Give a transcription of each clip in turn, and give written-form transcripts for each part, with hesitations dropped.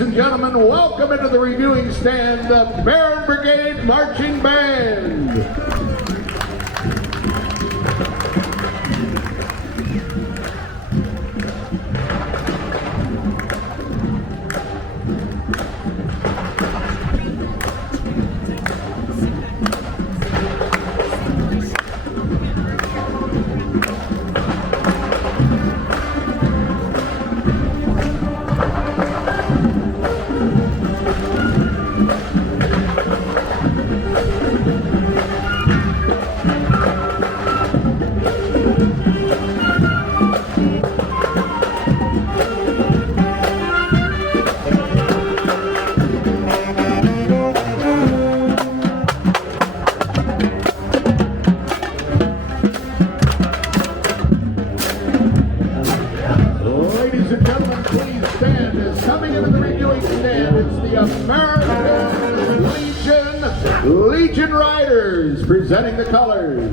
Ladies and gentlemen, welcome into the reviewing stand, the Baron Brigade Marching Band. Legion Riders presenting the colors.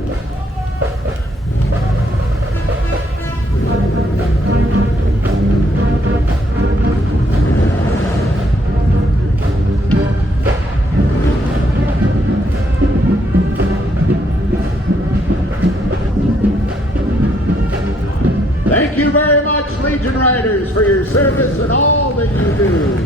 Thank you very much, Legion Riders, for your service and all that you do.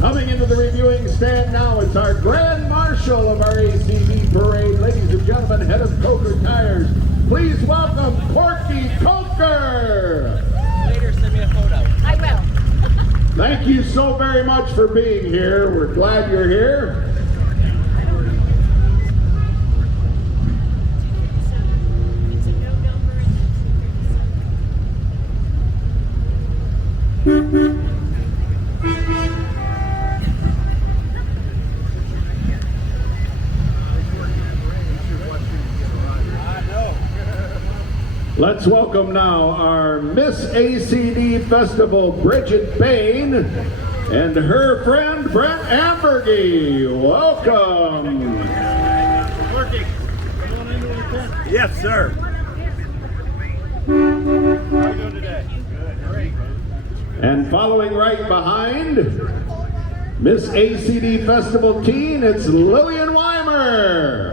Coming into the reviewing stand now, it's our Grand Marshal of our ACB parade. Ladies and gentlemen, head of Coker Tires, please welcome Corky Coker. Later, send me a photo. I will. Thank you so very much for being here. We're glad you're here. Let's welcome now our Miss ACD Festival, Bridget Bain, and her friend, Brent Ambergy. Welcome. Working. Going into the tent. Yes, sir. How are you doing today? Good. Great. And following right behind, Miss ACD Festival Teen, it's Lillian Weimer.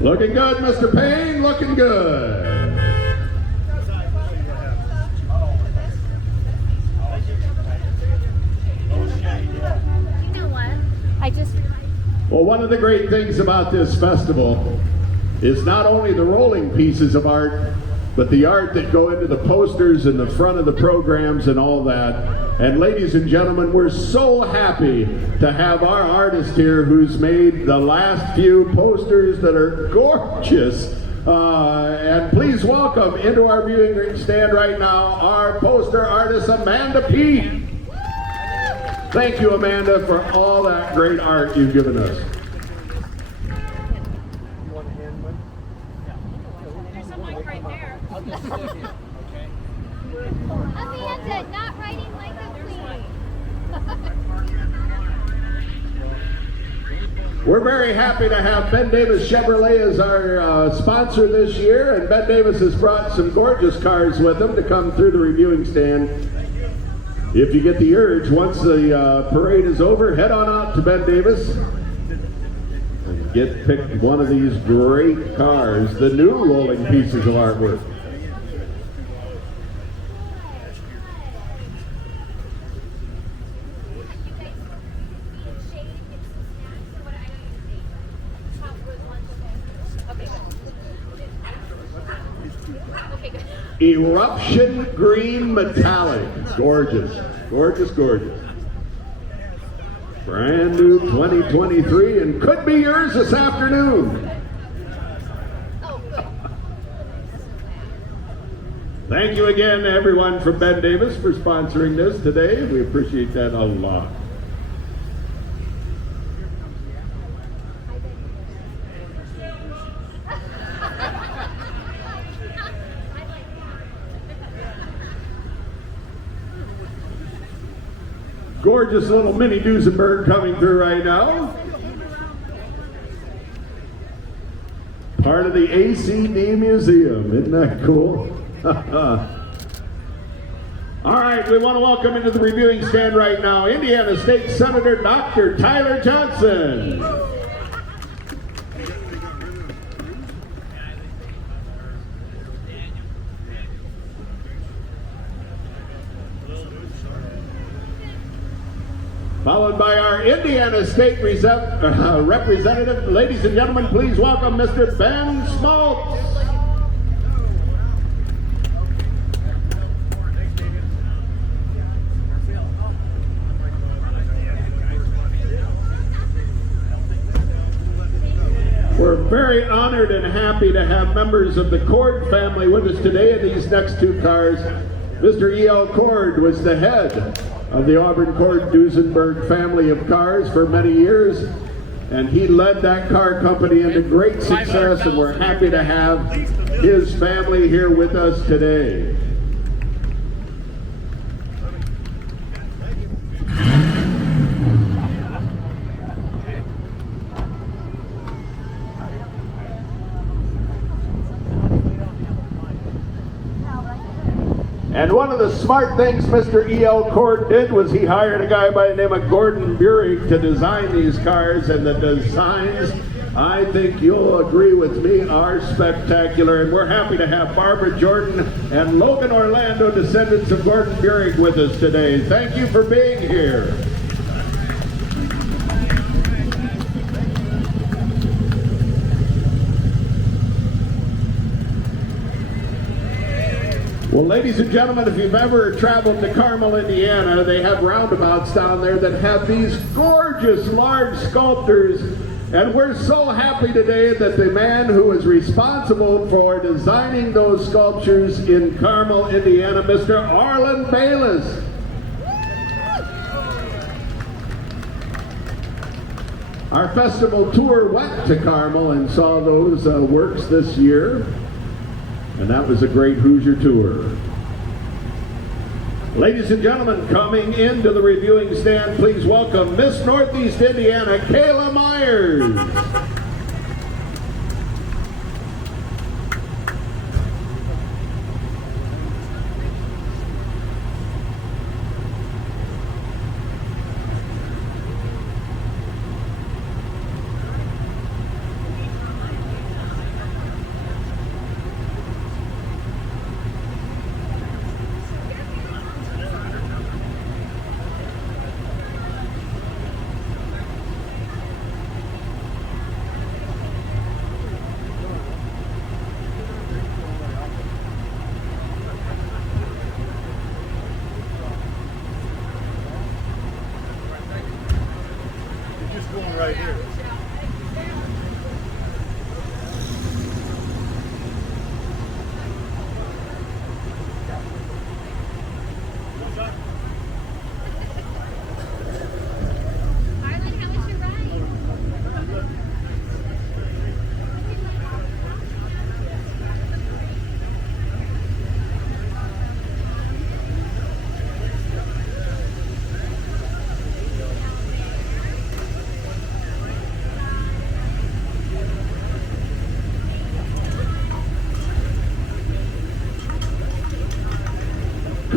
Looking good, Mr. Payne, looking good. You know what? Well, one of the great things about this festival is not only the rolling pieces of art, but the art that go into the posters and the front of the programs and all that. And ladies and gentlemen, we're so happy to have our artist here who's made the last few posters that are gorgeous. And please welcome into our viewing stand right now our poster artist, Amanda P. Thank you, Amanda, for all that great art you've given us. There's some like right there. Amanda, not writing like a queen. We're very happy to have Ben Davis Chevrolet as our sponsor this year, and Ben Davis has brought some gorgeous cars with him to come through the reviewing stand. If you get the urge, once the parade is over, head on out to Ben Davis and pick one of these great cars, the new rolling pieces of artwork. Eruption green metallic. Gorgeous. Gorgeous, gorgeous. Brand new 2023 and could be yours this afternoon. Thank you again to everyone from Ben Davis for sponsoring this today. We appreciate that a lot. Gorgeous little mini Duesenberg coming through right now. Part of the ACD Museum. Isn't that cool? All right, we want to welcome into the reviewing stand right now Indiana State Senator Dr. Tyler Johnson. Followed by our Indiana State representative. Ladies and gentlemen, please welcome Mr. Ben Schmaltz. We're very honored and happy to have members of the Cord family with us today in these next two cars. Mr. E.L. Cord was the head of the Auburn Cord Duesenberg family of cars for many years, and he led that car company into great success, and we're happy to have his family here with us today. And one of the smart things Mr. E.L. Cord did was he hired a guy by the name of Gordon Burig to design these cars, and the designs, I think you'll agree with me, are spectacular. And we're happy to have Barbara Jordan and Logan Orlando, descendants of Gordon Burig, with us today. Thank you for being here. Well, ladies and gentlemen, if you've ever traveled to Carmel, Indiana, they have roundabouts down there that have these gorgeous large sculptures. And we're so happy today that the man who is responsible for designing those sculptures in Carmel, Indiana, Mr. Arlen Bayless. Our festival tour went to Carmel and saw those works this year. And that was a great Hoosier tour. Ladies and gentlemen, coming into the reviewing stand, please welcome Miss Northeast Indiana, Kayla Myers.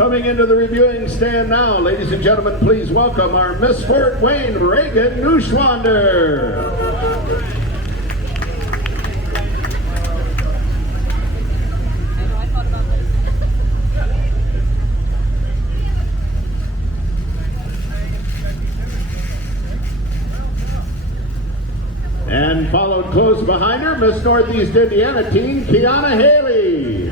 Coming into the reviewing stand now, ladies and gentlemen, please welcome our Miss Fort Wayne, Reagan Neuschwander. And followed close behind her, Miss Northeast Indiana teen, Kiana Haley.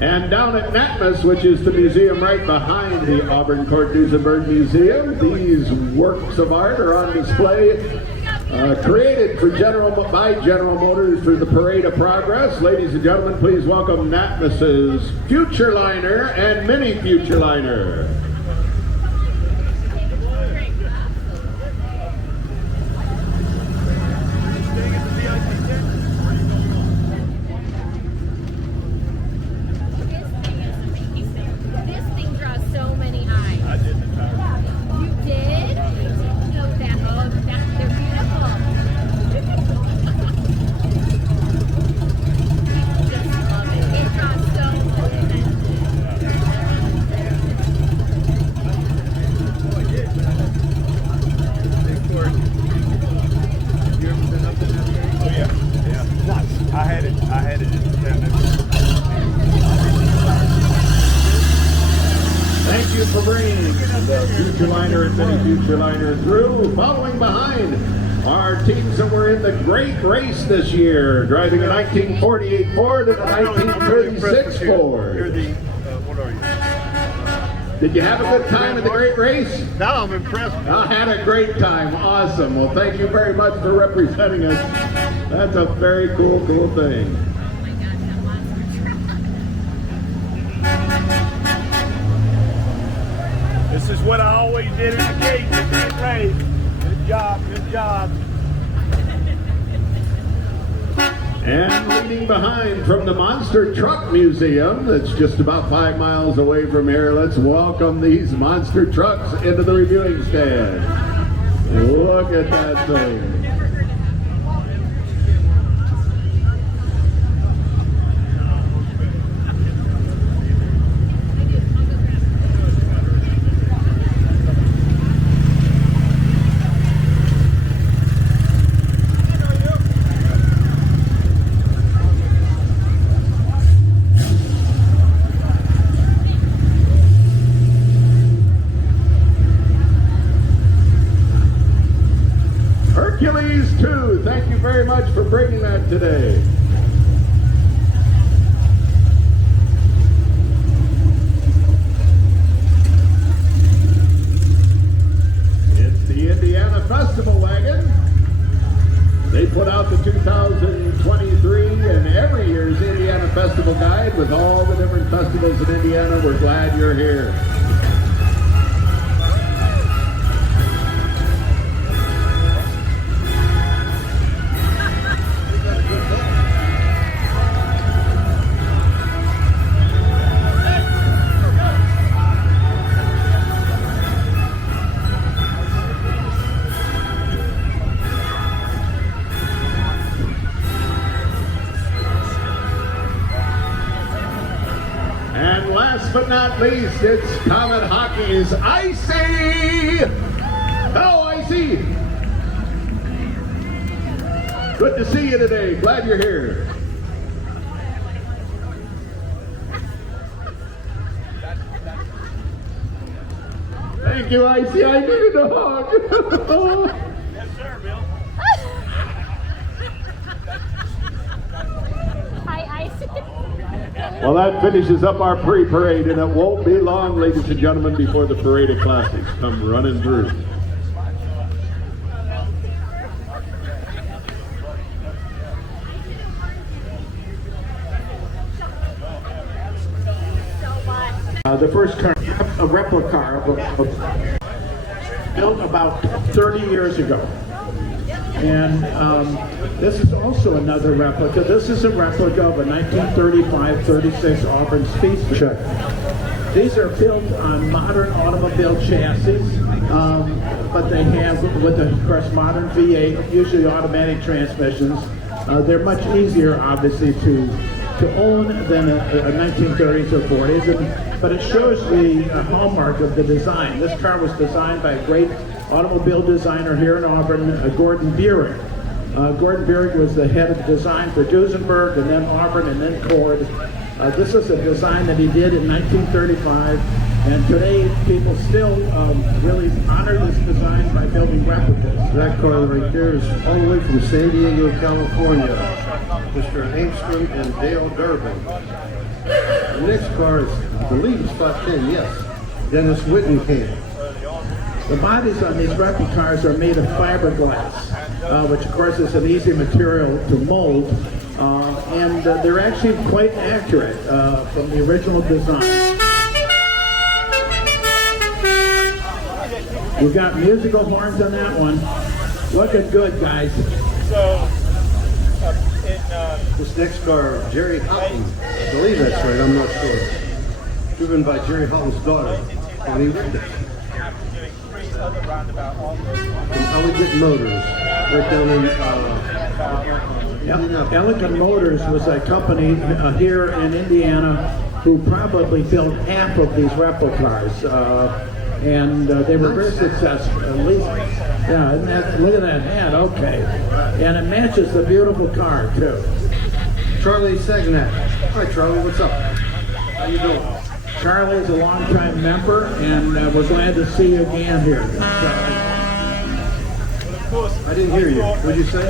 And down at Natmas, which is the museum right behind the Auburn Court Duesenberg Museum, these works of art are on display, created by General Motors for the Parade of Progress. Ladies and gentlemen, please welcome Natmas's Future Liner and Mini Future Liner. Thank you for bringing the Future Liner and Mini Future Liner through. Following behind are teams that were in the great race this year, driving a 1948 Ford and a 1936 Ford. What are you? Did you have a good time at the great race? No, I'm impressed. I had a great time. Awesome. Well, thank you very much for representing us. That's a very cool thing. This is what I always did in the gate, the great race. Good job, good job. And leading behind from the Monster Truck Museum, that's just about 5 miles away from here, let's welcome these monster trucks into the reviewing stand. Look at that thing. Hercules 2, thank you very much for bringing that today. It's the Indiana Festival wagon. They put out the 2023 and every year's Indiana Festival Guide with all the different festivals in Indiana. We're glad you're here. And last but not least, it's Comet Hockey's Icy! Hello, Icy! Good to see you today. Glad you're here. Thank you, Icy. I needed a hug. Yes, sir, Bill. Hi, Ice. Well, that finishes up our pre-parade, and it won't be long, ladies and gentlemen, before the Parade of Classics come running through. The first car, a replica car, built about 30 years ago. And this is also another replica. This is a replica of a 1935-36 Auburn Speedster. These are built on modern automobile chassis, but they have, with of course, modern V8, usually automatic transmissions. They're much easier, obviously, to own than a 1930s or 40s, but it shows the hallmark of the design. This car was designed by a great automobile designer here in Auburn, Gordon Buehrig. Gordon Buehrig was the head of design for Duesenberg, and then Auburn, and then Cord. This is a design that he did in 1935, and today people still really honor this design by building replicas. That car right there is all the way from San Diego, California. Mr. Angstrom and Dale Durbin. The next car is, I believe it's 510, yes. Dennis Whittingham. The bodies on these replica cars are made of fiberglass, which of course is an easy material to mold, and they're actually quite accurate from the original design. We've got musical horns on that one. Looking good, guys. This next car, Jerry Houghton. I believe that's right, I'm not sure. Driven by Jerry Houghton's daughter, Bonnie Richter. From Elegant Motors, right down in Elegant Motors was a company here in Indiana who probably built half of these replica cars, and they were very successful. At least, yeah. Look at that hat. Okay, and it matches the beautiful car too. Charlie Segnack. Hi Charlie, what's up? How you doing? Charlie's a longtime member, and we're glad to see you again here. I didn't hear you. What did you say?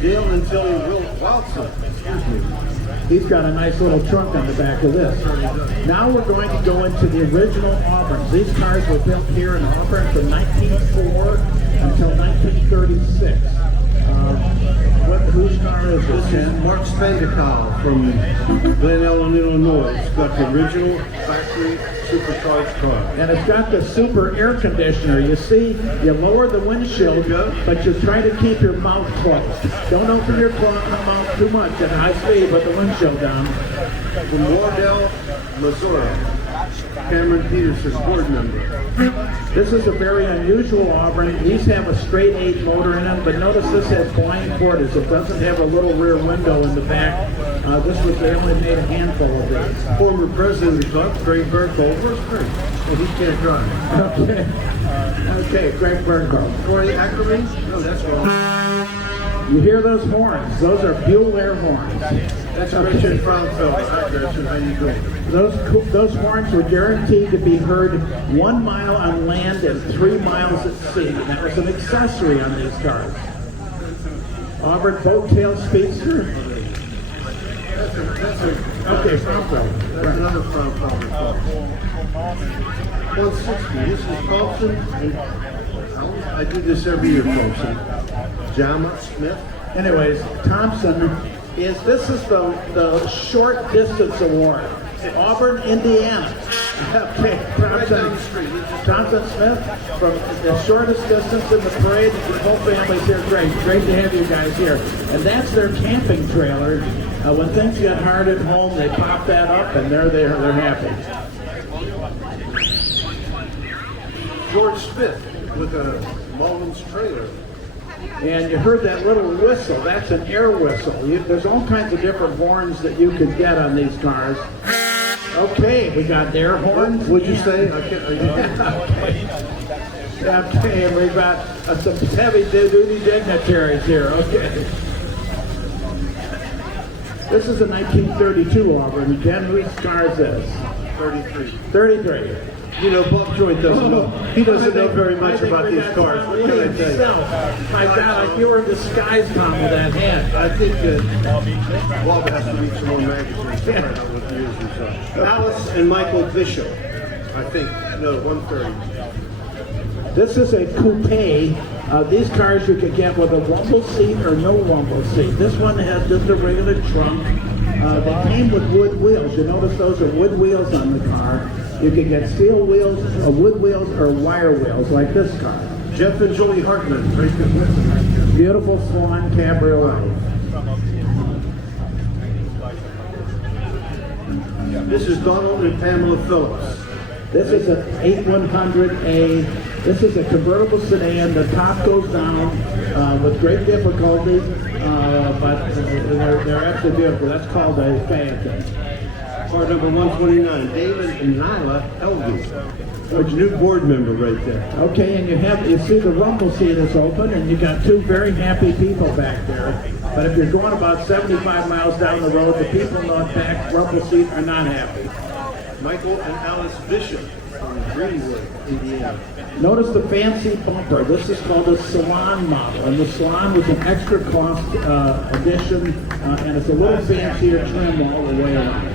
Dale and Tilly Wilson. Excuse me. He's got a nice little trunk on the back of this. Now we're going to go into the original Auburns. These cars were built here in Auburn from 1904 until 1936. Whose car is this? This is Mark Spendekal from Glen Ellen, Illinois. It's got the original factory supercharged car. And it's got the super air conditioner. You see, you lower the windshield, but you try to keep your mouth closed. Don't open your mouth too much at high speed with the windshield down. From Wardell, Missouri. Cameron Peterson's board member. This is a very unusual Auburn. These have a straight 8 motor in them, but notice this has blind quarters. It doesn't have a little rear window in the back. They only made a handful of these. Former president of the club, Greg Bergholz. Where's Greg? Oh, he can't drive. Okay, Greg Bergholz. Corey Ackerman? No, that's wrong. You hear those horns? Those are Buell air horns. That's Richard Fraunfeld. Hi, Gretchen. How you doing? Those horns were guaranteed to be heard 1 mile on land and 3 miles at sea. And that was an accessory on these cars. Auburn Boattail Speedster. Okay, Fraunfeld. That's another Fraunfeld. 160. This is Thompson. And I do this every year, Thompson. Jama Smith. Anyways, Thompson this is the short distance award. Auburn, Indiana. Okay, Thompson Smith from the shortest distance in the parade. The whole family's here. Great to have you guys here. And that's their camping trailer. When things get hard at home, they pop that up, and they're there. They're happy. George Smith with a Mullins trailer. And you heard that little whistle. That's an air whistle. There's all kinds of different horns that you could get on these cars. Okay, we got air horns. What'd you say? I Okay, and we've got some heavy-duty dignitaries here. Okay. This is a 1932 Auburn. Ken, whose car is this? 33. 33. You know, Bob Joint doesn't know. He doesn't know very much about these cars. What can I tell you? My God, you were in disguise, Tom, with that hat. I think that Bob has to read some more magazines to find out what the years and such. Alice and Michael Bishop, I think. No, 130. This is a coupe. These cars you could get with a rumble seat or no rumble seat. This one has just a regular trunk. They came with wood wheels. You notice those are wood wheels on the car. You can get steel wheels, wood wheels, or wire wheels like this car. Jeff and Julie Hartman, right there with them right there. Beautiful Swan Cabriolet. This is Donald and Pamela Phillips. This is an 8100A. This is a convertible sedan. The top goes down with great difficulty, but they're actually beautiful. That's called a Phantom. Car number 129, David and Nyla Elgin. Which new board member right there. Okay, and you see the rumble seat is open, and you got two very happy people back there. But if you're going about 75 miles down the road, the people in the back rumble seat are not happy. Michael and Alice Bishop from Greenwood, Indiana. Notice the fancy bumper. This is called a salon model, and the salon was an extra cost addition, and it's a little fancier trim all the way around.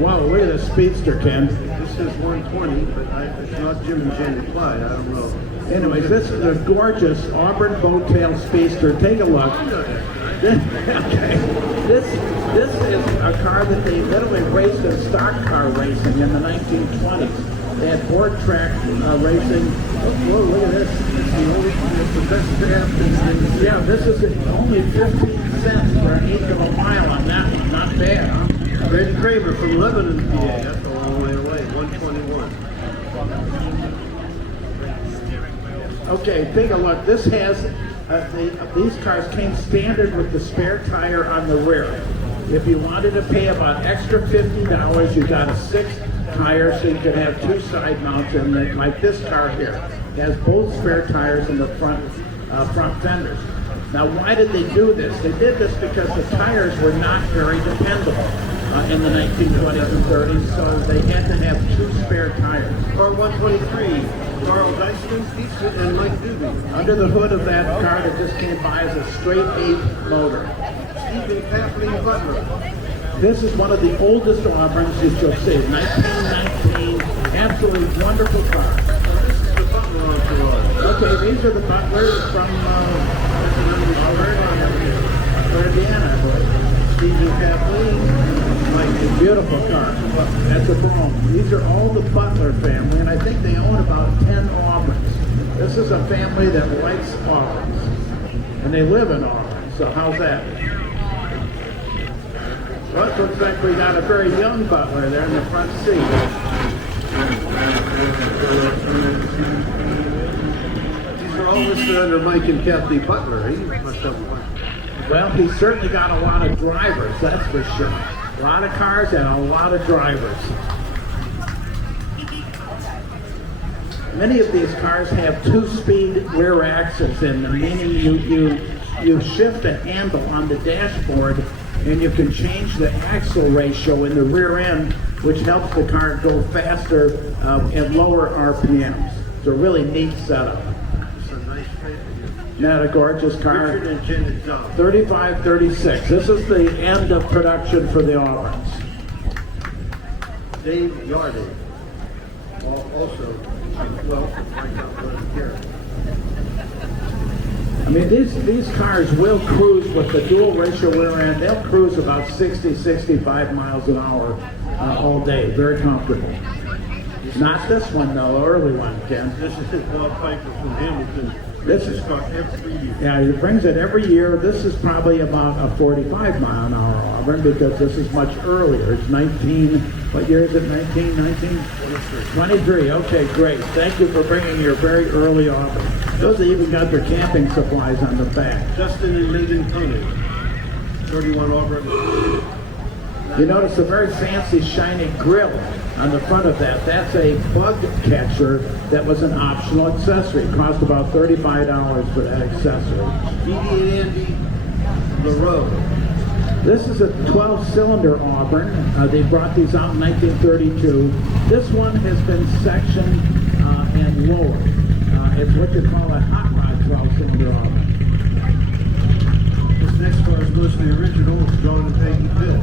Wow, look at this speedster, Ken. This is 120, but it's not Jim and Jenny Clyde. I don't know. Anyways, this is a gorgeous Auburn Bowtail speedster. Take a look. Okay. This is a car that they literally raced in stock car racing in the 1920s. They had board track racing. Whoa, look at this. It's the best draft in the Yeah, this is only 15 cents for an eighth of a mile on that one. Not bad, huh? Red Kramer from Lebanon, PA. That's a long way away. 121. Okay, take a look. This has, these cars came standard with the spare tire on the rear. If you wanted to pay about extra $50, you got a 6 tire so you could have 2 side mounts, and like this car here. It has both spare tires in the front fenders. Now, why did they do this? They did this because the tires were not very dependable in the 1920s and 30s, so they had to have 2 spare tires. Car 123, Carl Dyson, Eastman, and Mike Doobie. Under the hood of that car that just came by is a straight 8 motor. Stephen Kathleen Butler. This is one of the oldest Auburns you shall see. 1919, absolutely wonderful car. This is the Butler entourage. Okay, these are the Butlers from Auburn, Indiana, I believe. Stephen Kathleen, like a beautiful car. That's a Brougham. These are all the Butler family, and I think they own about 10 Auburns. This is a family that likes Auburns, and they live in Auburn. So how's that? Well, it looks like we got a very young Butler there in the front seat. These are all listed under Mike and Kathy Butler. He must have one. Well, he's certainly got a lot of drivers, that's for sure. A lot of cars and a lot of drivers. Many of these cars have 2-speed rear axles in them, meaning you shift a handle on the dashboard and you can change the axle ratio in the rear end, which helps the car go faster at lower RPMs. It's a really neat setup. It's a nice family. Not a gorgeous car. Richard and Janet Dodd. 3536. This is the end of production for the Auburns. Dave Yardy. Also, well, here. I mean, these cars will cruise with the dual ratio rear end. They'll cruise about 60, 65 miles an hour all day. Very comfortable. Not this one, though, early one, Ken. This is Bob Piper from Hamilton. This is car every year. Yeah, he brings it every year. This is probably about a 45 mile an hour Auburn because this is much earlier. It's 19, what year is it? 19? 23. Okay, great. Thank you for bringing your very early Auburn. Those even got their camping supplies on the back. Justin and Megan Tony. 31 Auburn. You notice a very fancy shiny grill on the front of that. That's a bug catcher that was an optional accessory. It cost about $35 for that accessory. Edie and Andy LaRoe. This is a 12-cylinder Auburn. They brought these out in 1932. This one has been sectioned and lowered. It's what you call a hot rod 12-cylinder Auburn. This next car is mostly original. It's John and Peggy Bill.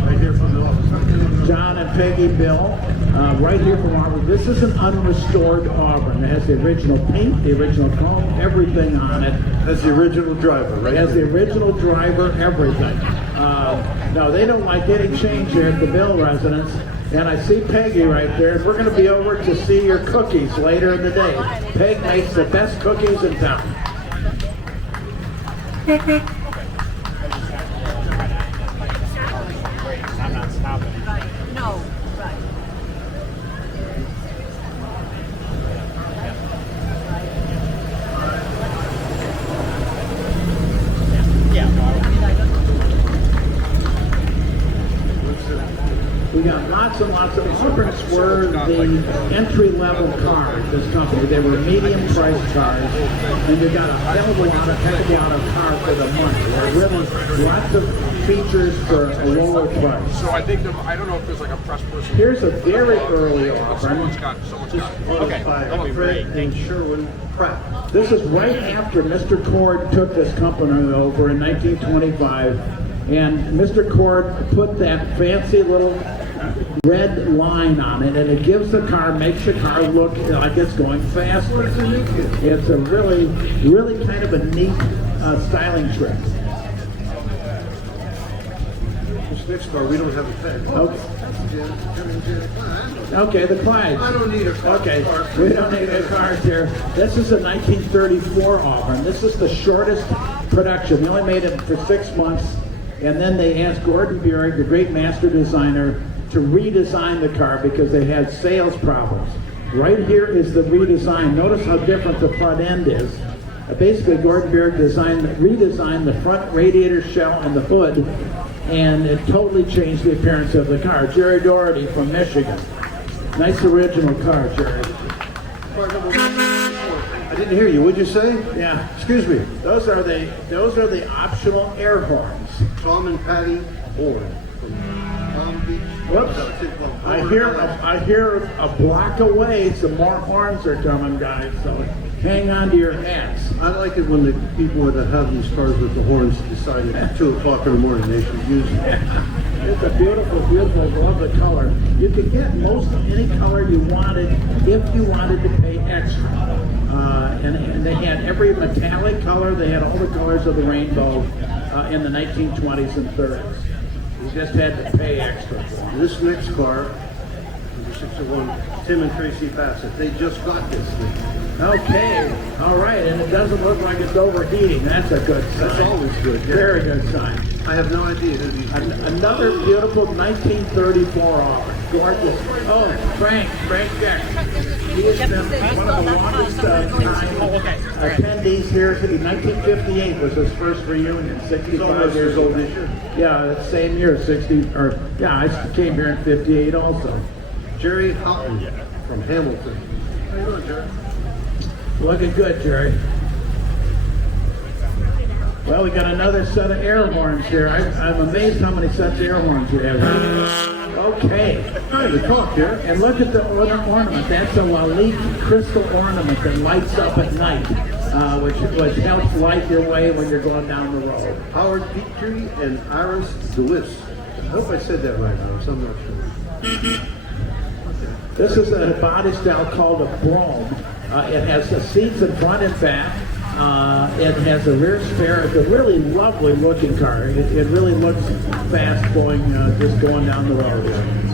Right here from the office. John and Peggy Bill, right here from Auburn. This is an unrestored Auburn. It has the original paint, the original chrome, everything on it. That's the original driver, right? It has the original driver, everything. No, they don't like getting change here at the Bill residence. And I see Peggy right there. And we're going to be over to see your cookies later in the day. Peg makes the best cookies in town. I'm not stopping. No, right. We got lots and lots of Auburn's were the entry-level cars, this company. They were medium-priced cars, and you got a heck of a lot of cars for the money. They're really lots of features for a lower price. So I think, I don't know if there's like a press person. Here's a very early Auburn. Someone's got. Okay, by Fred and Sherwin Pratt. This is right after Mr. Cord took this company over in 1925, and Mr. Cord put that fancy little red line on it, and it gives the car, makes the car look like it's going faster. It's a really, really kind of a neat styling trick. This next car, we don't have a tag. Okay, the Clyde. I don't need a car. Okay, we don't need a car here. This is a 1934 Auburn. This is the shortest production. They only made it for 6 months, and then they asked Gordon Buick, the great master designer, to redesign the car because they had sales problems. Right here is the redesign. Notice how different the front end is. Basically, Gordon Buick redesigned the front radiator shell and the hood, and it totally changed the appearance of the car. Jerry Doherty from Michigan. Nice original car, Jerry. I didn't hear you. What'd you say? Yeah. Excuse me. Those are the optional air horns. Tom and Patty Horn from Palm Beach. Whoops. I hear a block away some more horns are coming, guys, so hang on to your hats. I like it when the people that have these cars with the horns decide at 2 o'clock in the morning they should use it. It's a beautiful, beautiful, love the color. You could get most any color you wanted if you wanted to pay extra. And they had every metallic color. They had all the colors of the rainbow in the 1920s and 30s. You just had to pay extra for them. This next car, number 601, Tim and Tracy Bassett, they just got this thing. Okay, all right, and it doesn't look like it's overheating. That's a good sign. That's always good. Yeah. Very good sign. I have no idea who these people are. Another beautiful 1934 Auburn. Gorgeous. Oh, Frank Jack. He has been one of the longest time attendees here. 1958 was his first reunion. 65 years old this year. Yeah, that same year, 60. I came here in 58 also. Jerry Houghton from Hamilton. How you doing, Jerry? Looking good, Jerry. Well, we got another set of air horns here. I'm amazed how many sets of air horns you have. Okay. Time to talk here. And look at the ornament. That's a Lalique crystal ornament that lights up at night, which helps light your way when you're going down the road. Howard Petrie and Iris Lewis. I hope I said that right, Iris. I'm not sure. This is a body style called a Brome. It has the seats in front and back. It has a rear spare. It's a really lovely looking car. It really looks fast going, just going down the road.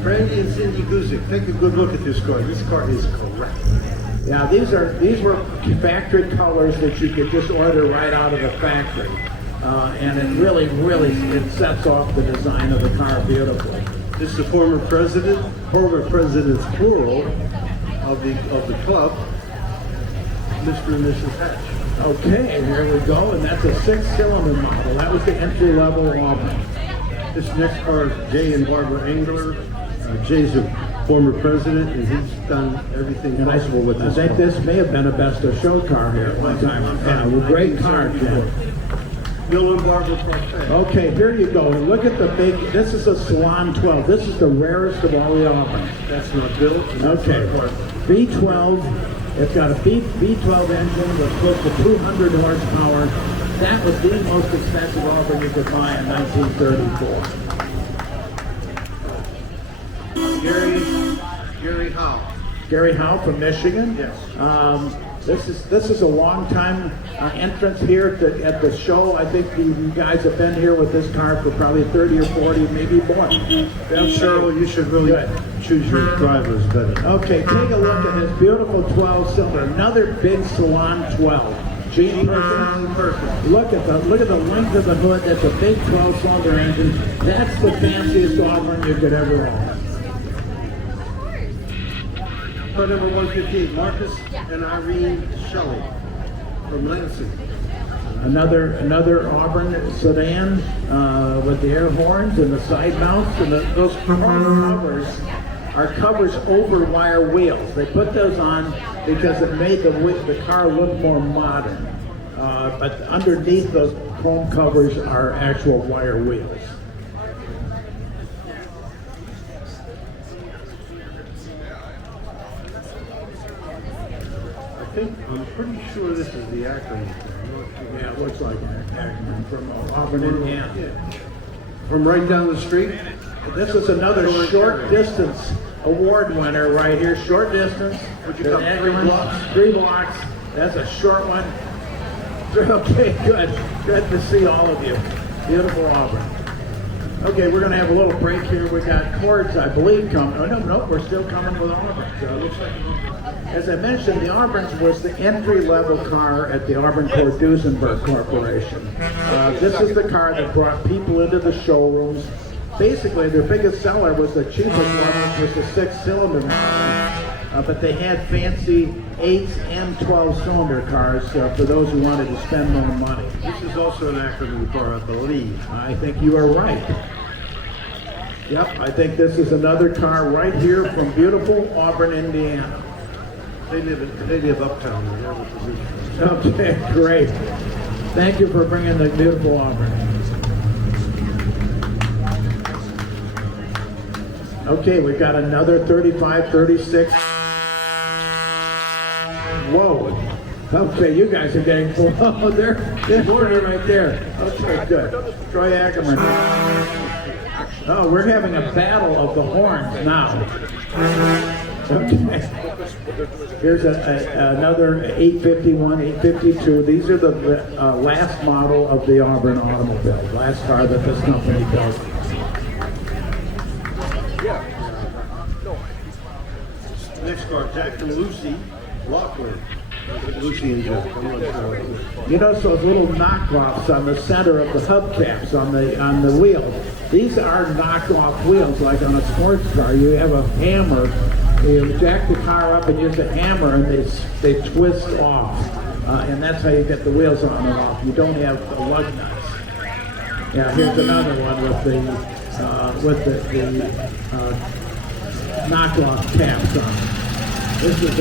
Brandy and Cindy Guzik, take a good look at this car. This car is correct. Yeah, these were factory colors that you could just order right out of the factory. And it really it sets off the design of the car beautifully. This is the former president's plural of the club, Mr. and Mrs. Hatch. Okay, here we go, and that's a 6-cylinder model. That was the entry-level Auburn. This next car is Jay and Barbara Engler. Jay's a former president, and he's done everything possible with this I think car. this may have been a best of show car here at one time. Yeah, a great car, Jim. Bill and Barbara Parfait. Okay, here you go. And look at the big, this is a Salon 12. This is the rarest of all the Auburn's. That's not Bill. Okay, V12. It's got a V12 engine with close to 200 horsepower. That was the most expensive Auburn you could buy in 1934. Gary Howe. Gary Howe from Michigan. Yes. This is a long time entrance here at the show. I think you guys have been here with this car for probably 30 or 40, maybe more. Now, Cheryl, you should really Good. choose your drivers better. Okay, take a look at this beautiful 12 cylinder, another big Salon 12. Gene Perkins. Look at the length of the hood. That's a big 12 cylinder engine. That's the fanciest Auburn you could ever own. Car number 158, Marcus and Irene Shelley from Lansing. Another Auburn sedan with the air horns and the side mounts, and those covers are covers over wire wheels. They put those on because it made the car look more modern. But underneath those chrome covers are actual wire wheels. I'm pretty sure this is the acronym. Yeah, it looks like an acronym from Auburn, Indiana. From right down the street. This is another short distance award winner right here. Short distance. Would you come 3 blocks? 3 blocks. That's a short one. Okay, good. Good to see all of you. Beautiful Auburn. Okay, we're going to have a little break here. We got Cords, I believe, coming. Oh, no, we're still coming with Auburn. So it looks like, as I mentioned, the Auburn's was the entry-level car at the Auburn Duesenberg Corporation. This is the car that brought people into the showrooms. Basically, their biggest seller was the cheapest one, which was the 6-cylinder model. But they had fancy 8s and 12-cylinder cars for those who wanted to spend more money. This is also an acronym car, I believe. I think you are right. Yep, I think this is another car right here from beautiful Auburn, Indiana. They live uptown. They have a position. Okay, great. Thank you for bringing the beautiful Auburn. Okay, we've got another 35, 36. Whoa. Okay, you guys are getting full. Oh, there's one right there. Okay, good. Troy Ackerman. Oh, we're having a battle of the horns now. Okay. Here's another 851, 852. These are the last model of the Auburn automobile. Last car that this company built. Next car, Jack and Lucy Lockwood. Lucy and Jack. I'm not sure. You notice those little knockoffs on the center of the hubcaps on the wheel. These are knockoff wheels, like on a sports car. You have a hammer. You jack the car up and use a hammer, and they twist off, and that's how you get the wheels on and off. You don't have the lug nuts. Yeah, here's another one with the knockoff caps on. This is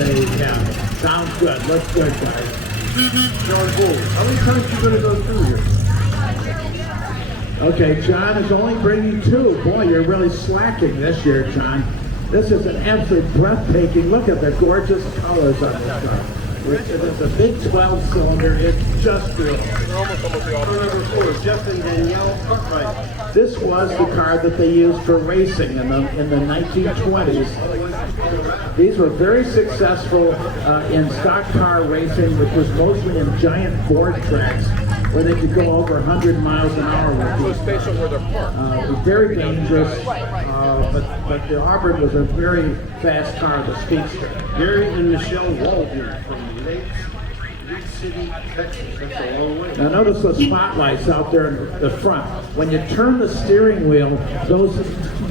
sounds good. Looks good, guys. John Bull. How many times are you going to go through here? Okay, John is only bringing 2. Boy, you're really slacking this year, John. This is an absolute breathtaking. Look at the gorgeous colors on this car. It's a big 12-cylinder. It's just beautiful. Car number 4, Jeff and Danielle Cartwright. This was the car that they used for racing in the 1920s. These were very successful in stock car racing, which was mostly in giant Ford tracks, where they could go over 100 miles an hour with these. Based on where they're parked. It was very dangerous, but the Auburn was a very fast car, the Speedster. Gary and Michelle Walden from Lake City, Texas. That's a long way. Now notice the spotlights out there in the front. When you turn the steering wheel, those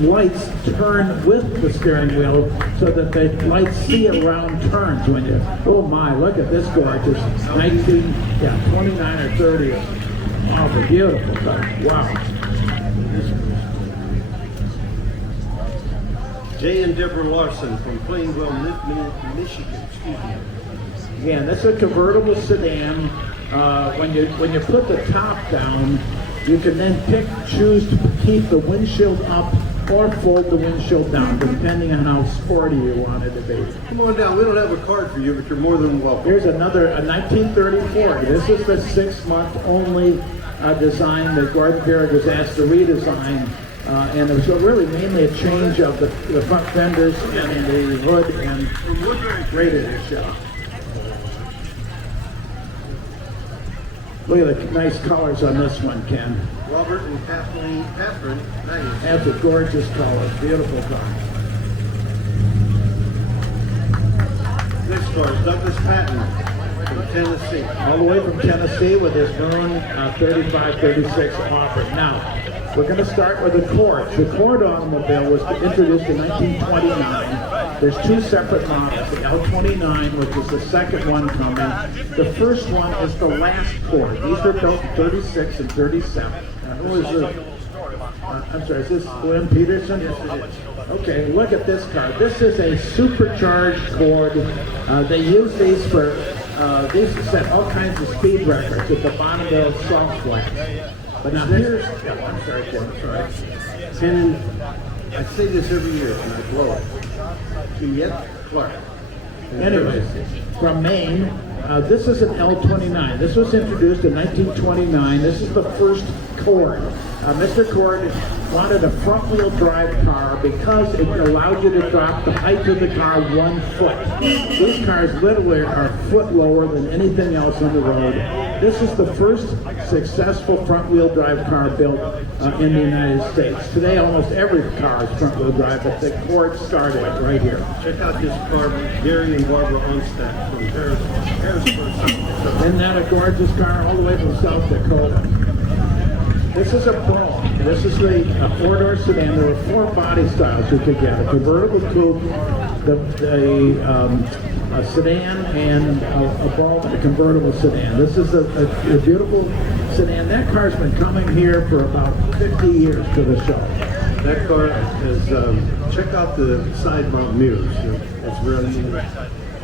lights turn with the steering wheel so that the lights see around turns when you, oh my, look at this gorgeous 29 or 30. Oh, the beautiful car. Wow. Jay and Deborah Larson from Plainville, Michigan. Excuse me. Again, this is a convertible sedan. When you put the top down, you can then choose to keep the windshield up or fold the windshield down, depending on how sporty you want it to be. Come on down. We don't have a card for you, but you're more than welcome. Here's a 1934. This is the 6-month only design that Gordon Garrett was asked to redesign And it was really mainly a change of the front fenders and the hood and radiator shaft. Look at the nice colors on this one, Ken. Robert and Catherine Magnus. That's a gorgeous color, beautiful car. Next car is Douglas Patton from Tennessee. All the way from Tennessee with his maroon 3536 Auburn. Now, we're going to start with the Cord. The Cord automobile was introduced in 1929. There's two separate models. The L29, which is the second one coming. The first one is the last Cord. These were built in 36 and 37. Who is the... I'm sorry, is this Glenn Peterson? Yes, it is. Okay, look at this car. This is a supercharged Cord. They use these for, these set all kinds of speed records at the Bonneville soft flats. But now here's, I'm sorry, Ken, sorry. And I say this every year and I blow it. Juliette Clark. Anyways, from Maine, this is an L29. This was introduced in 1929. This is the first Cord. Mr. Cord wanted a front-wheel drive car because it allowed you to drop the height of the car 1 foot. These cars literally are a foot lower than anything else on the road. This is the first successful front-wheel drive car built in the United States. Today, almost every car is front-wheel drive, but the Cord started right here. Check out this car, Gary and Barbara Onstadt from Harrisburg. Isn't that a gorgeous car all the way from South Dakota? This is a Pro. This is a four-door sedan. There were 4 body styles you could get: a convertible coupe, a sedan, and a Ball, a convertible sedan. This is a beautiful sedan. That car's been coming here for about 50 years to the show. That car is, check out the side mount mirrors. That's really unique.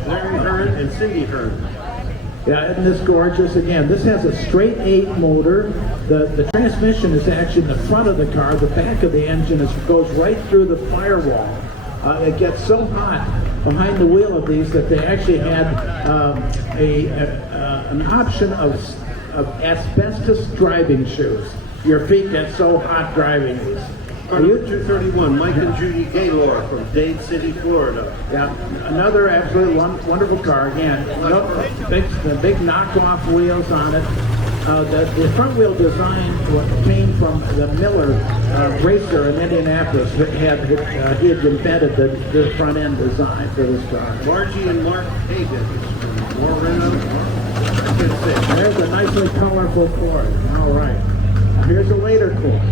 Larry Hearn and Cindy Hearn. Yeah, isn't this gorgeous? Again, this has a straight 8 motor. The transmission is actually in the front of the car. The back of the engine goes right through the firewall. It gets so hot behind the wheel of these that they actually had an option of asbestos driving shoes. Your feet get so hot driving these. Number 231, Mike and Judy Gaylord from Dade City, Florida. Yeah, another absolutely wonderful car. Again, the big knockoff wheels on it. The front wheel design came from the Miller racer in Indianapolis. He had invented the front end design for this car. Margie and Mark Hagan from Warren. There's a nicely colorful Ford. All right. Here's a later Ford.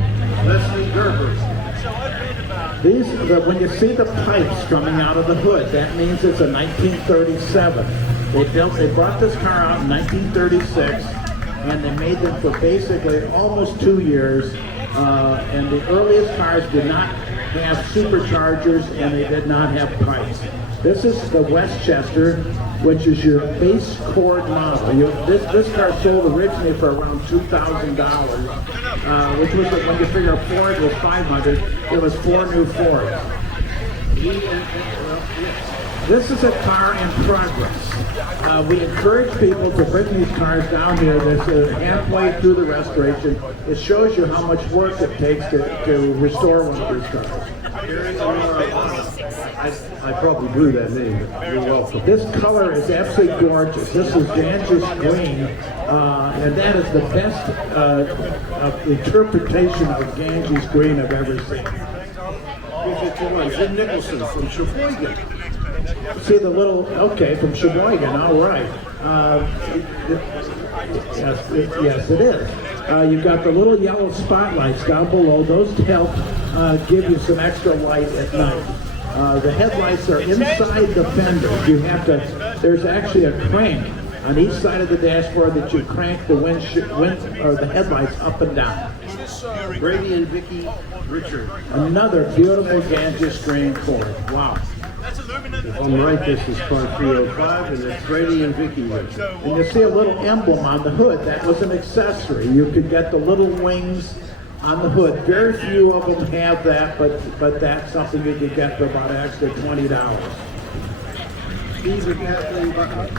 Leslie Gerber. When you see the pipes coming out of the hood, that means it's a 1937. They brought this car out in 1936, and they made them for basically almost 2 years. And the earliest cars did not have superchargers, and they did not have pipes. This is the Westchester, which is your base Cord model. This car sold originally for around $2,000, which was when you figure a Ford was $500, it was 4 new Fords. This is a car in progress. We encourage people to bring these cars down here. This halfway through the restoration. It shows you how much work it takes to restore one of these cars. I probably blew that name, but you're welcome. This color is absolutely gorgeous. This is Ganges green, and that is the best interpretation of Ganges green I've ever seen. 251, Jim Nicholson from Sheboygan. See the little, okay, from Sheboygan, all right. Yes, it is. You've got the little yellow spotlights down below. Those help give you some extra light at night. The headlights are inside the fenders. You have to, there's actually a crank on each side of the dashboard that you crank the the headlights up and down. Brady and Vicki Richard. Another beautiful Ganges green Ford. Wow. If I'm right, this is car 305, and it's Brady and Vicki Richard. And you see a little emblem on the hood. That was an accessory. You could get the little wings on the hood. Very few of them have that, but that's something you could get for about an extra $20. Steve and Kathleen Buckley.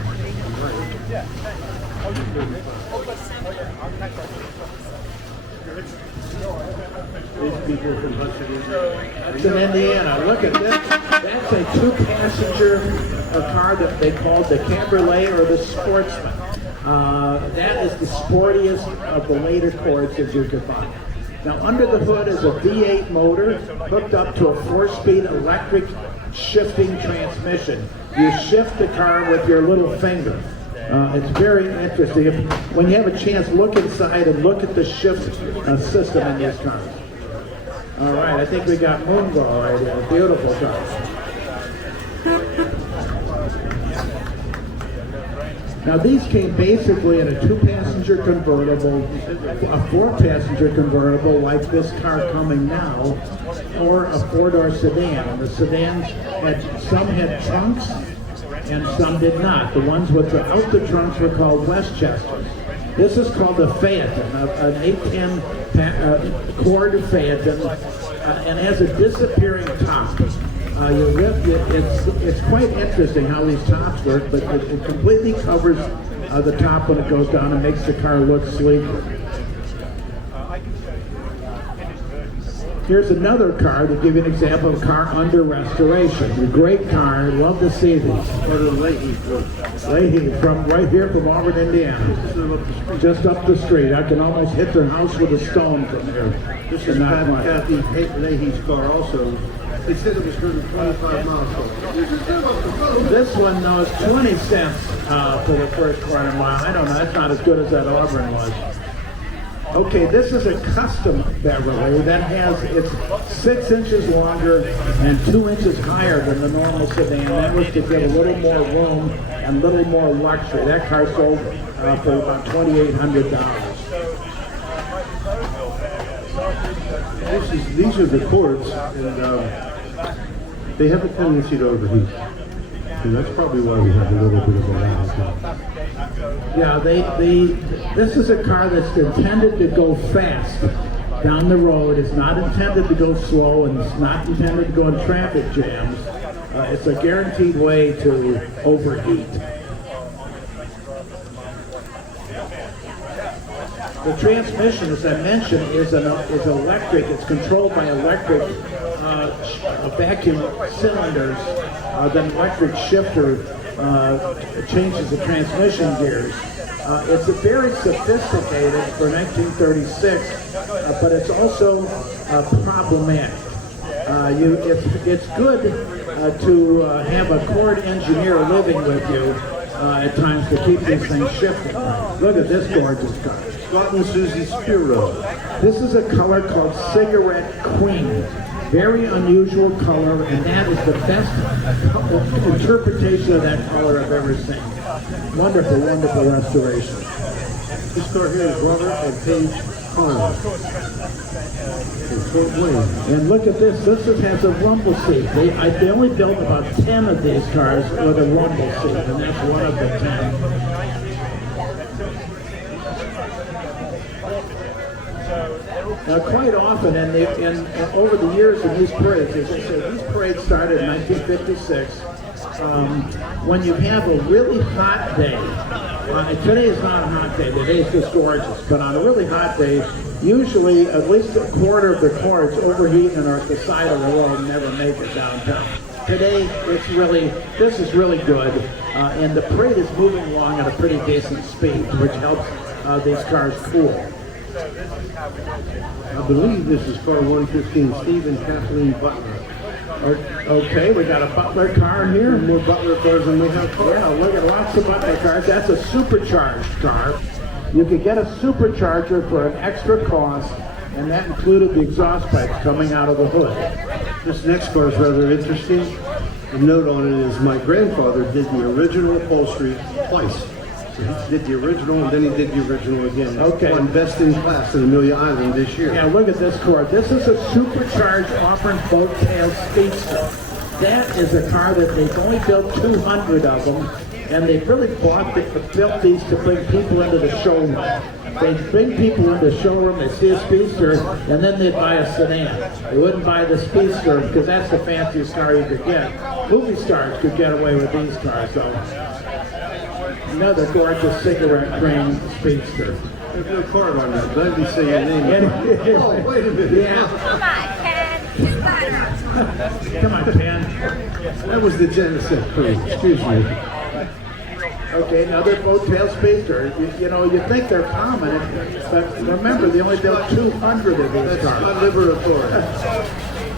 These people from Hudson, Indiana. That's in Indiana. Look at this. That's a two-passenger car that they called the Cabriolet or the Sportsman. That is the sportiest of the later Accords that you could find. Now, under the hood is a V8 motor hooked up to a 4-speed electric shifting transmission. You shift the car with your little finger. It's very interesting. When you have a chance, look inside and look at the shift system in these cars. All right, I think we got Moonball right here. Beautiful car. Now these came basically in a 2-passenger convertible, a 4-passenger convertible like this car coming now, or a 4-door sedan. And the sedans some had trunks and some did not. The ones without the trunks were called Westchesters. This is called a Phaeton, an 810 Accord Phaeton, and has a disappearing top. You lift it. It's quite interesting how these tops work, but it completely covers the top when it goes down and makes the car look sleeker. Here's another car to give you an example of a car under restoration. A great car. Love to see these. Leahy from right here from Auburn, Indiana. Just up the street. I can almost hit their house with a stone from here. This is Kathy Leahy's car also. They said it was good at 25 miles. This one though is 20 cents for the first quarter mile. I don't know. That's not as good as that Auburn was. Okay, this is a custom Beverly that has, it's 6 inches longer and 2 inches higher than the normal sedan. That was to get a little more room and a little more luxury. That car sold for about $2,800. These are the Accords, and they have a tendency to overheat. And that's probably why we have a little bit of a lag. Yeah, this is a car that's intended to go fast down the road. It's not intended to go slow, and it's not intended to go in traffic jams. It's a guaranteed way to overheat. The transmission, as I mentioned, is electric. It's controlled by electric vacuum cylinders. The electric shifter changes the transmission gears. It's a very sophisticated for 1936, but it's also problematic. It's good to have a Accord engineer living with you at times to keep these things shifting. Look at this gorgeous car. Scott and Susie Spiro. This is a color called Cigarette Queen. Very unusual color, and that is the best interpretation of that color I've ever seen. Wonderful, wonderful restoration. This car here is Robert and Paige Farm. And look at this. This one has a rumble seat. They only built about 10 of these cars with a rumble seat, and that's one of the 10. Quite often, over the years in these parades, as I said, these parades started in 1956. When you have a really hot day, today is not a hot day, today is just gorgeous, but on a really hot day, usually at least a quarter of the cars overheat and are at the side of the road and never make it downtown. Today, this is really good, and the parade is moving along at a pretty decent speed, which helps these cars cool. I believe this is car 115, Steve and Kathleen Butler. Okay, we got a Butler car here. More Butler cars than we have cars. Yeah, look at lots of Butler cars. That's a supercharged car. You could get a supercharger for an extra cost, and that included the exhaust pipes coming out of the hood. This next car is rather interesting. The note on it is my grandfather did the original upholstery twice. He did the original, and then he did the original again. Okay. Won best in class in Amelia Island this year. Yeah, look at this car. This is a supercharged Auburn boat-tailed speedster. That is a car that they've only built 200 of them, and they've really built these to bring people into the showroom. They bring people into the showroom, they see a speedster, and then they'd buy a sedan. They wouldn't buy the speedster because that's the fanciest car you could get. Movie stars could get away with these cars, so. Another gorgeous cigarette green speedster. There's no card on that. Let me say your name. Oh, wait a minute. Yeah. Come on, Ken. You better. Come on, Ken. That was the Genesis crew. Excuse me. Okay, another Boattail Speedster. You know, you think they're common, but remember, they only built 200 of these That's cars. unliberatory.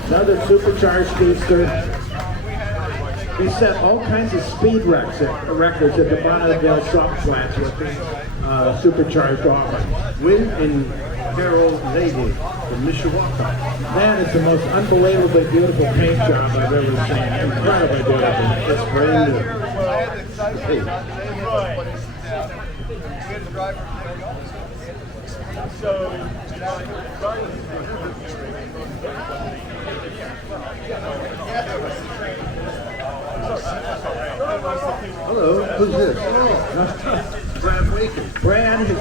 Another supercharged speedster. He set all kinds of speed records at the Bonneville Salt Flats with the supercharged Auburn. Win in Carol Lady from Mishawaka. That is the most unbelievably beautiful paint job I've ever seen. Incredibly beautiful. It's brand new. Hey. Hello, who's this? Oh, Brad Waken. Brad and his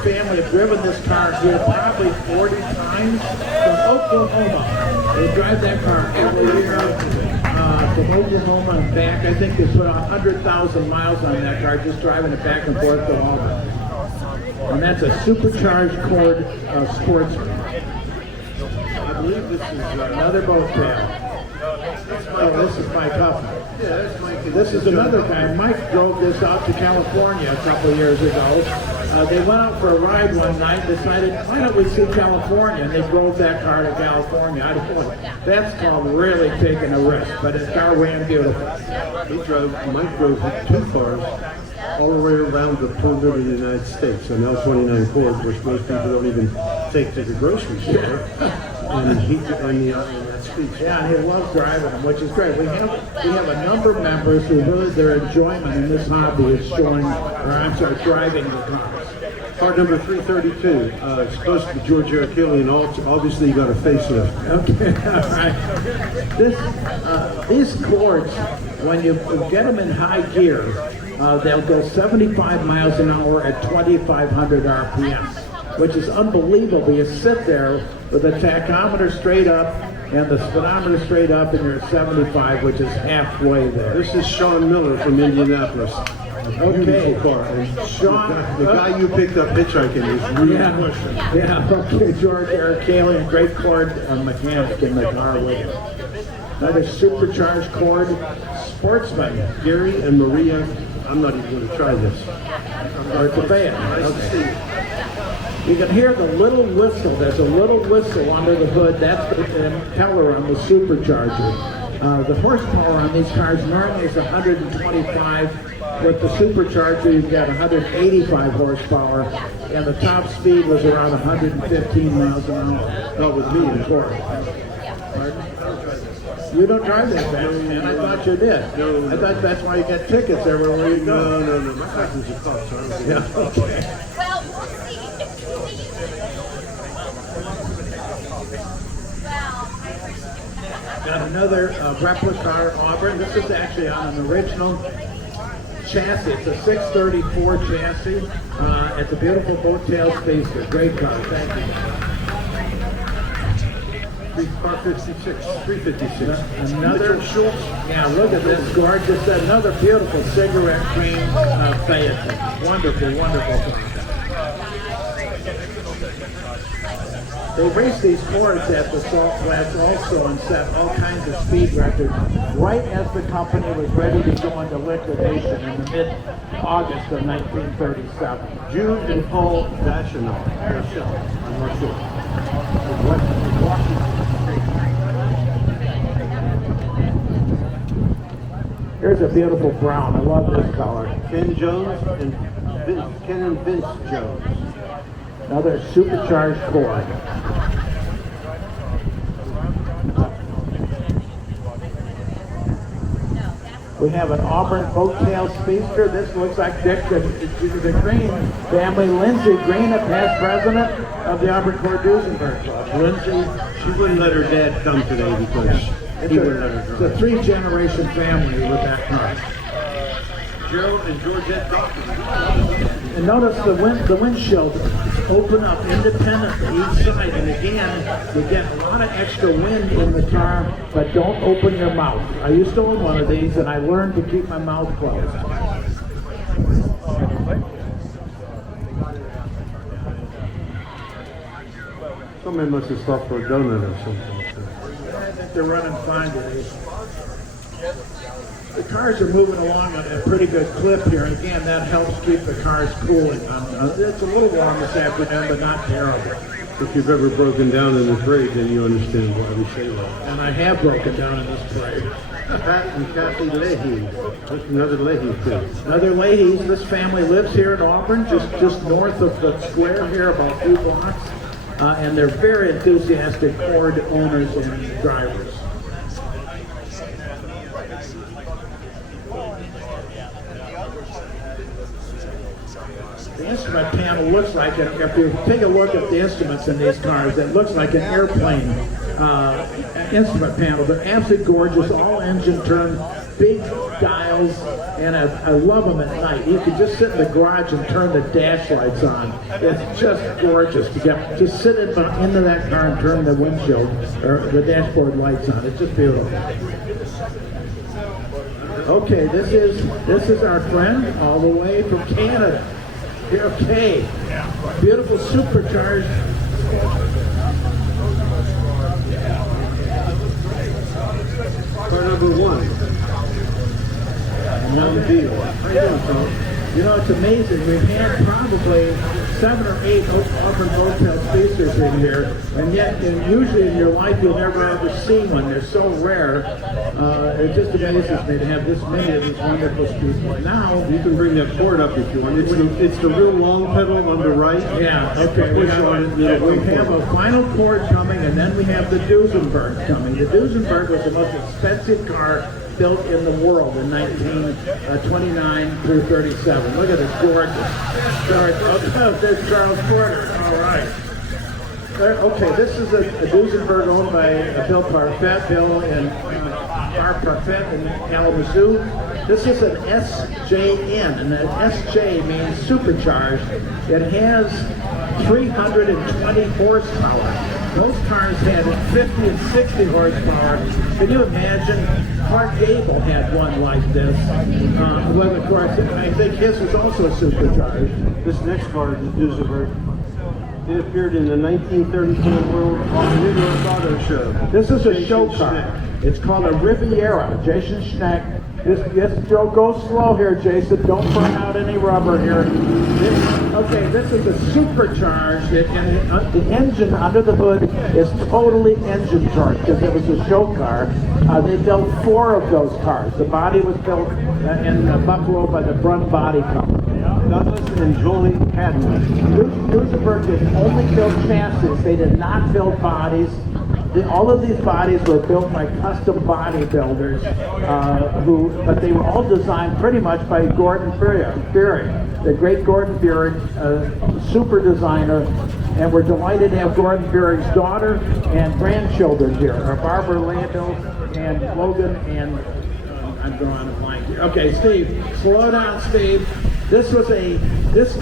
family have driven this car here probably 40 times from Oklahoma. They drive that car every year from Oklahoma and back. I think they put 100,000 miles on that car just driving it back and forth to Auburn. And that's a supercharged Cord Sportsman. I believe this is Another Boattail. Oh, this is Mike Huffman. yeah, that's Mike. This is another guy. Mike drove this out to California a couple of years ago. They went out for a ride one night and decided, why don't we see California? And they drove that car to California. I don't know. That's called really taking a risk, but his car ran beautiful. Mike drove 2 cars all the way around the perimeter of the United States on L29 Cord, which most people don't even take to the grocery store. And that's speech. Yeah, and he loves driving them, which is great. We have a number of members who really their enjoyment in this hobby is driving the cars. Car number 332, it's supposed to be George Arachillian. Obviously, you got a facelift. Okay, all right. These Cords, when you get them in high gear, they'll go 75 miles an hour at 2,500 RPM, which is unbelievable. You sit there with the tachometer straight up and the speedometer straight up, and you're at 75, which is halfway there. This is Sean Miller from Indianapolis. Okay. Beautiful car. And Sean, the guy you picked up hitchhiking is really pushing. Yeah, okay, George Arachillian, great Cord mechanic in the car with him. Another supercharged Cord Sportsman. Gary and Maria, I'm not even going to try this. Or it's a van. Nice to see you. You can hear the little whistle. There's a little whistle under the hood. That's the impeller on the supercharger. The horsepower on these cars normally is 125. With the supercharger, you've got 185 horsepower, and the top speed was around 115 miles an hour. Not with me, of course. You don't drive that fast, man. I thought you did. No. I thought that's why you get tickets everywhere you go. No. My cousin's a cop, so I don't get Yeah, okay. Well, we'll see. Got another replica car, Auburn. This is actually on an original chassis. It's a 634 chassis. It's a beautiful Boattail Speedster. Great car. Thank you. Car 56, 356. Another Schultz. Yeah, look at this gorgeous. Another beautiful cigarette cream Phaeton. Wonderful, wonderful car. They raced these Cords at the Salt Flats also and set all kinds of speed records right as the company was ready to go into liquidation in the mid-August of 1937. June and Paul Dacheneau. I'm not sure. Here's a beautiful brown. I love this color. Ken Jones and Ken and Vince Jones. Another supercharged Cord. We have an Auburn Boattail Speedster. This looks like Dick the Green family. Lindsay Green, a past president of the Auburn Duesenberg Club. Lindsay, she wouldn't let her dad come today because he wouldn't let her It's drive. a 3-generation family with that car. Joe and Georgette Dawkins. And notice the windshield open up independently each side, and again, you get a lot of extra wind in the car, but don't open your mouth. I used to own one of these, and I learned to keep my mouth closed. Somebody must have stopped for a donut or something. I think they're running fine today. The cars are moving along at a pretty good clip here, and again, that helps keep the cars cooling. It's a little warm this afternoon, but not terrible. If you've ever broken down in the parade, then you understand why we say that. And I have broken down in this parade. Pat and Kathy Leahy. That's another Leahy kid. Another Leahy's. This family lives here in Auburn, just north of the square here, about 2 blocks. And they're very enthusiastic Ford owners and drivers. The instrument panel looks like, if you take a look at the instruments in these cars, it looks like an airplane instrument panel. They're absolutely gorgeous, all engine turned, big dials, and I love them at night. You can just sit in the garage and turn the dash lights on. It's just gorgeous to just sit into that car and turn the windshield or the dashboard lights on. It's just beautiful. Okay, this is our friend all the way from Canada. Okay, beautiful supercharged. Car number 1. One deal. How you doing, Tom? You know, it's amazing. We've had probably 7 or 8 Auburn Hotel speedsters in here, and yet, usually in your life, you'll never ever see one. They're so rare. It just amazes me to have this many of these wonderful speedsters. Now, You can bring that cord up if you want. It's the real long pedal on the right. yeah, okay. We have a final chord coming, and then we have the Duesenberg coming. The Duesenberg was the most expensive car built in the world in 1929 through 37. Look at this, gorgeous. Oh, there's Charles Porter. All right. Okay, this is a Duesenberg owned by Bill Parfett, Bill and R. Parfett in Kalamazoo. This is an SJN, and that SJ means supercharged. It has 320 horsepower. Most cars had 50 and 60 horsepower. Can you imagine? Clark Gable had one like this. Well, of course, I think his was also supercharged. This next car is the Duesenberg. It appeared in the 1934 World New York Auto Show. This is a Jason show car. Schneck. It's called a Riviera. Jason Schneck. Yes, Joe, go slow here, Jason. Don't burn out any rubber here. This is a supercharged, and the engine under the hood is totally engine torque because it was a show car. They built 4 of those cars. The body was built in Buffalo by the Brun Body Company. Douglas and Jolie Cadman. Duesenberg did only build chassis. They did not build bodies. All of these bodies were built by custom bodybuilders, but they were all designed pretty much by Gordon Fearing, the great Gordon Fearing, super designer, and we're delighted to have Gordon Fearing's daughter and grandchildren here, Barbara Landau and Logan and I'm drawing a blank here. Okay, Steve, slow down, Steve. This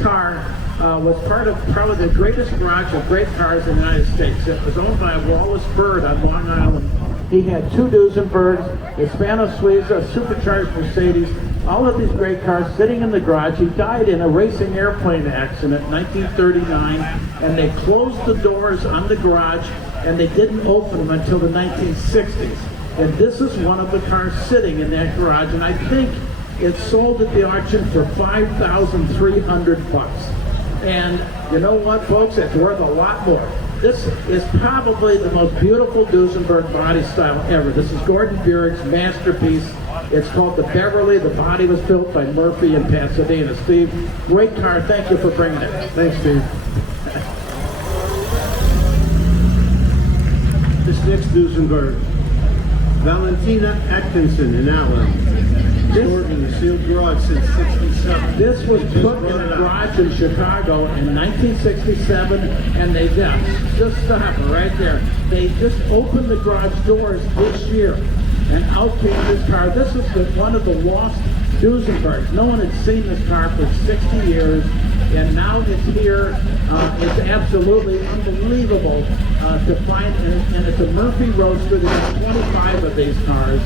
car was part of probably the greatest garage of great cars in the United States. It was owned by Wallace Bird on Long Island. He had 2 Duesenbergs, a Hispano Suiza, a supercharged Mercedes, all of these great cars sitting in the garage. He died in a racing airplane accident in 1939, and they closed the doors on the garage, and they didn't open them until the 1960s. And this is one of the cars sitting in that garage, and I think it sold at the auction for $5,300. And you know what, folks? It's worth a lot more. This is probably the most beautiful Duesenberg body style ever. This is Gordon Fearing's masterpiece. It's called the Beverly. The body was built by Murphy in Pasadena. Steve, great car. Thank you for bringing it. Thanks, Steve. This next Duesenberg, Valentina Atkinson in Allen. Stored in the sealed garage since '67. This was put in a garage in Chicago in 1967, and they just stop right there. They just opened the garage doors this year, and out came this car. This is one of the lost Duesenbergs. No one had seen this car for 60 years, and now it's here. It's absolutely unbelievable to find, and it's a Murphy Roadster. There's 25 of these cars.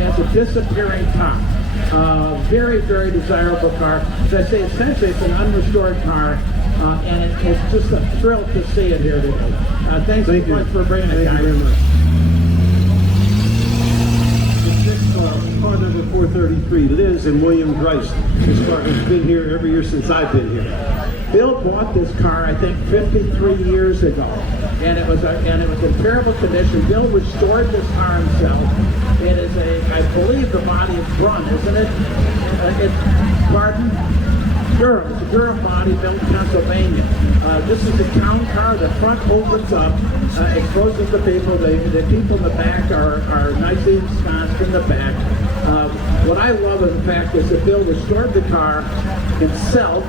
Has a disappearing top. Very, very desirable car. As I say, essentially it's an unrestored car, and it's just a thrill to see it here today. Thanks so Thank you. much for bringing it, Thank you very guys. much. The next car number 433, Liz and William Grice. This car has been here every year since I've been here. Bill bought this car, I think, 53 years ago, and it was in terrible condition. Bill restored this car himself. It is I believe the body is Brun, isn't it? Pardon? Durham. It's a Durham body built in Pennsylvania. This is a town car. The front opens up, exposes the people. The people in the back are nicely ensconced in the back. What I love, in fact, is that Bill restored the car himself,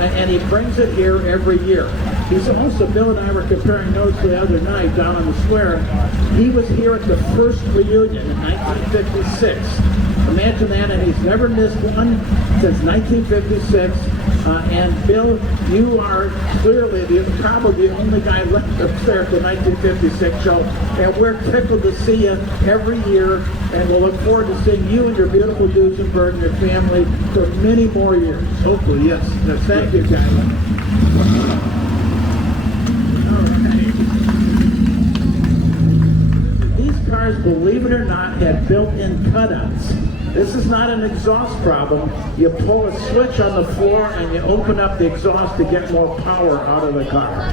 and he brings it here every year. He's also, Bill and I were comparing notes the other night down on the square. He was here at the first reunion in 1956. Imagine that, and he's never missed one since 1956. And Bill, you are clearly probably the only guy left up there at the 1956 show. And we're tickled to see you every year, and we'll look forward to seeing you and your beautiful Duesenberg and your family for many more years. Hopefully, yes. That's Thank good. you, guys. These cars, believe it or not, have built-in cutouts. This is not an exhaust problem. You pull a switch on the floor and you open up the exhaust to get more power out of the car.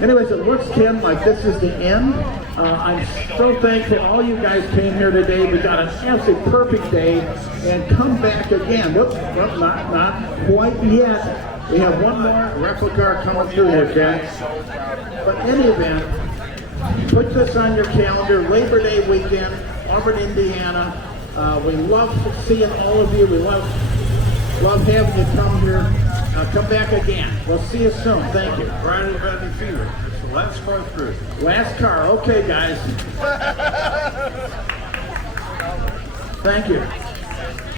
Anyways, it looks, Tim, like this is the end. I'm so thankful all you guys came here today. We got an absolutely perfect day, and come back again. Whoops, well, not quite yet. We have one more replica coming through here, Ken. But in any event, put this on your calendar. Labor Day weekend, Auburn, Indiana. We love seeing all of you. We love having you come here. Come back again. We'll see you soon. Thank you. Brian and Bradley Fever. It's the last car through. Last car. Okay, guys. Thank you.